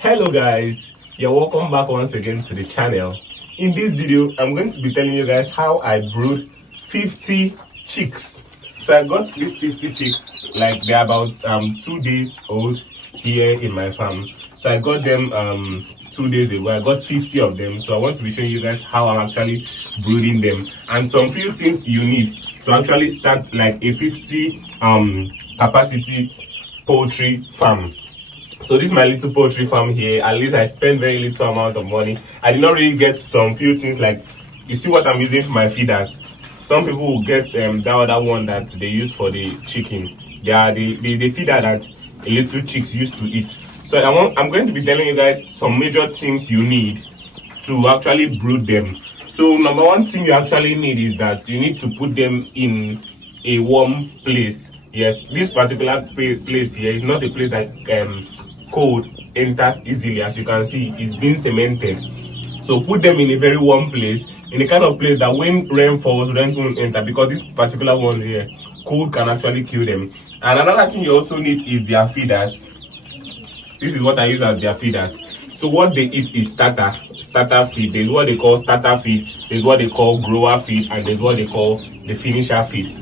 Hello guys, you're welcome back once again to the channel. In this video, I'm going to be telling you guys how I brood 50 chicks. So I got these 50 chicks, like they're about 2 days old here in my farm. So I got them 2 days ago. I got 50 of them. So I want to be showing you guys how I'm actually brooding them and some few things you need to actually start like a 50 capacity poultry farm. So this is my little poultry farm here. At least I spend very little amount of money. I did not really get some few things, like you see what I'm using for my feeders. Some people will get that other one that they use for the chicken. They are the feeder that a little chicks used to eat. So I'm going to be telling you guys some major things you need to actually brood them. So number one thing you actually need is that you need to put them in a warm place. Yes, this particular place here is not a place that cold enters easily. As you can see, it's been cemented. So put them in a very warm place, in a kind of place that when rain falls, rain won't enter, because this particular one here, cold can actually kill them. And another thing you also need is their feeders. This is what I use as their feeders. So what they eat is starter feed. There's what they call starter feed, there's what they call grower feed, and there's what they call the finisher feed.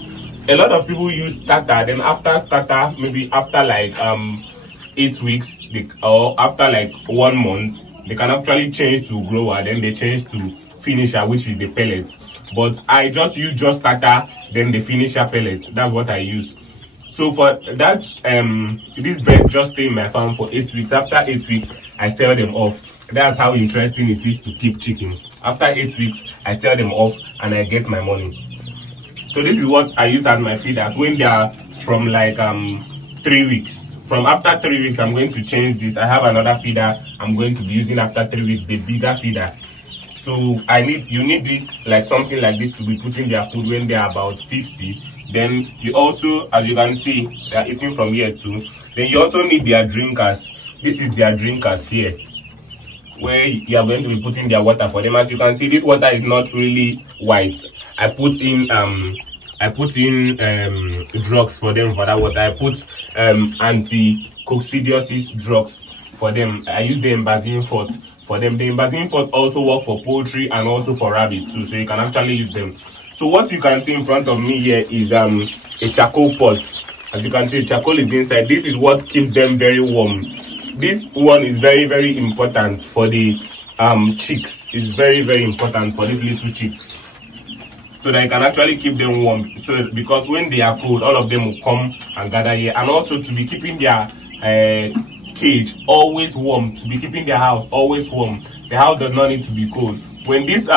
A lot of people use starter, then after starter, maybe after like 8 weeks or after like 1 month, they can actually change to grower, then they change to finisher, which is the pellet. But I just use just starter, then the finisher pellet. That's what I use. So for that, this bird just stay in my farm for 8 weeks. After 8 weeks, I sell them off. That's how interesting it is to keep chicken. After 8 weeks, I sell them off and I get my money. So this is what I use as my feeders when they are from like 3 weeks. From after 3 weeks, I'm going to change this. I have another feeder I'm going to be using after 3 weeks, the bigger feeder. So you need this, like something like this, to be putting their food when they are about 50. Then you also, as you can see, they are eating from here too. Then you also need their drinkers. This is their drinkers here, where you are going to be putting their water for them. As you can see, this water is not really white. I put in drugs for them for that water. I put anti-coccidiosis drugs for them. I use the embazine fort for them. The embazine fort also work for poultry and also for rabbit too, so you can actually use them. So what you can see in front of me here is a charcoal pot. As you can see, charcoal is inside. This is what keeps them very warm. This one is very, very important for the chicks. It's very, very important for these little chicks, so that you can actually keep them warm. So because when they are cold, all of them will come and gather here. And also to be keeping their cage always warm, to be keeping their house always warm. The house does not need to be cold. When this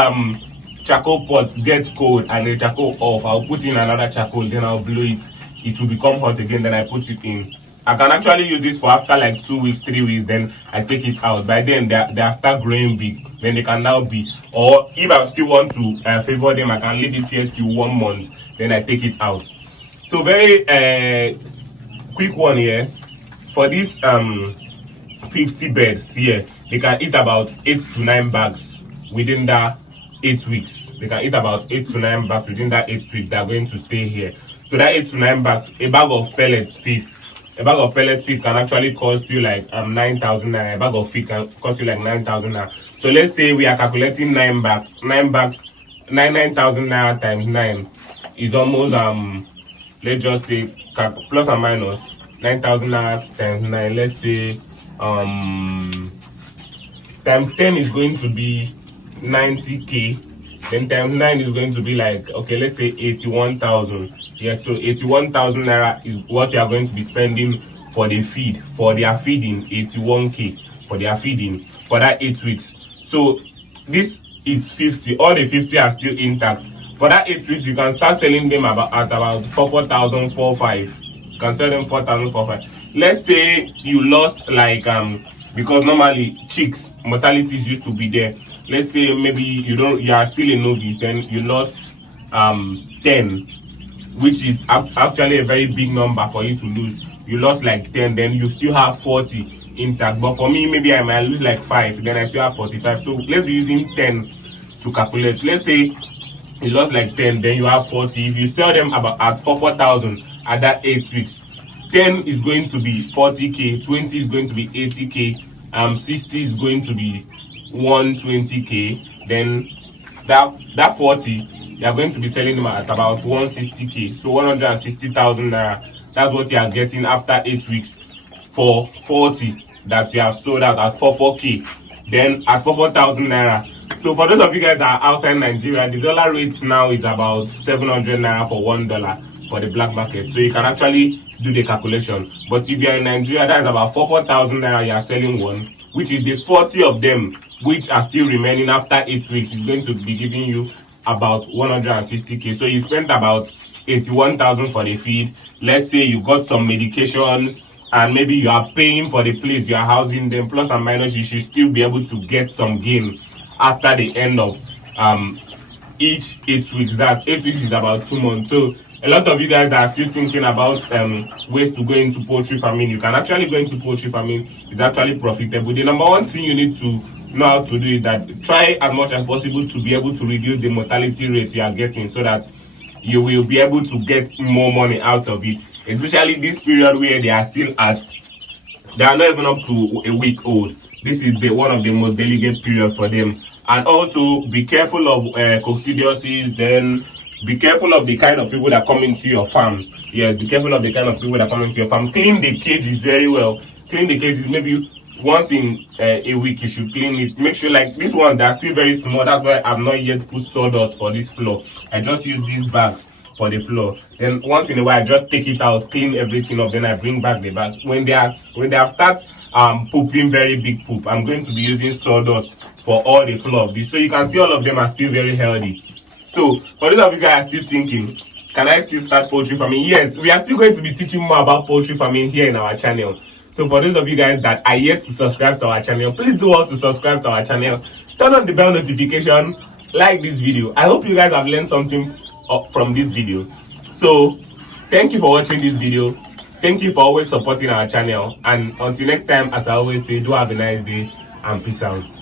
charcoal pot gets cold and the charcoal off, I'll put in another charcoal, then I'll blow it. It will become hot again, then I put it in. I can actually use this for after like 2 weeks, 3 weeks, then I take it out. By then they start growing big, then they can now be, or if I still want to favor them, I can leave it here till 1 month, then I take it out. So very quick one here. For these 50 birds here, they can eat about 8 to 9 bags within that 8 weeks. They can eat about 8 to 9 bags within that 8 weeks. They are going to stay here. So that 8 to 9 bags, a bag of pellet feed. A bag of pellet feed can actually cost you like 9,000 naira. A bag of feed can cost you like 9,000 naira. So let's say we are calculating 9 bags. 9,000 naira times 9 is almost let's just say plus or minus 9,000 naira times 9. Let's say times 10 is going to be 90k. Then times 9 is going to be like, okay, let's say 81,000. Yes, so 81,000 naira is what you are going to be spending for the feed, for their feeding. 81k for their feeding for that 8 weeks. So this is 50. All the 50 are still intact. For that 8 weeks, you can start selling them at about 4,000, 4,500. You can sell them 4,000, 4,500. Let's say you lost like because normally chicks mortalities used to be there. Let's say maybe you are still a novice, then you lost 10, which is actually a very big number for you to lose. You lost like 10, then you still have 40 intact. But for me, maybe I might lose like 5, then I still have 45. So let's be using 10 to calculate. Let's say you lost like 10, then you have 40. If you sell them at 4,000 at that 8 weeks, 10 is going to be 40k, 20 is going to be 80k, 60 is going to be 120k. Then that 40, you are going to be selling them at about 160k. So 160,000 naira. That's what you are getting after 8 weeks for 40 that you have sold out at 44k. Then at 44,000 naira. So for those of you guys that are outside Nigeria, the dollar rate now is about 700 naira for $1 for the black market. So you can actually do the calculation. But if you are in Nigeria, that is about 4,000 naira you are selling one, which is the 40 of them which are still remaining after 8 weeks is going to be giving you about 160k. So you spent about 81,000 for the feed. Let's say you got some medications and maybe you are paying for the place you are housing them, plus and minus, you should still be able to get some gain after the end of each 8 weeks. That's 8 weeks is about 2 months. So a lot of you guys that are still thinking about ways to go into poultry farming, you can actually go into poultry farming. It's actually profitable. The number one thing you need to know how to do is that try as much as possible to be able to reduce the mortality rate you are getting, so that you will be able to get more money out of it, especially this period where they are still at, they are not even up to a week old. This is the one of the most delicate period for them. And also be careful of coccidiosis. Then be careful of the kind of people that come into your farm. Yes, be careful of the kind of people that come into your farm. Clean the cages very well. Clean the cages maybe once in a week. You should clean it. Make sure, like this one, they're still very small. That's why I've not yet put sawdust for this floor. I just use these bags for the floor. Then once in a while I just take it out, clean everything up, then I bring back the bags. When they have start pooping very big poop, I'm going to be using sawdust for all the floor of this. So you can see all of them are still very healthy. So for those of you guys are still thinking, can I still start poultry farming? Yes, we are still going to be teaching more about poultry farming here in our channel. So for those of you guys that are yet to subscribe to our channel, please do all to subscribe to our channel. Turn on the bell notification, like this video. I hope you guys have learned something from this video. So thank you for watching this video. Thank you for always supporting our channel. And until next time, as I always say, do have a nice day and peace out.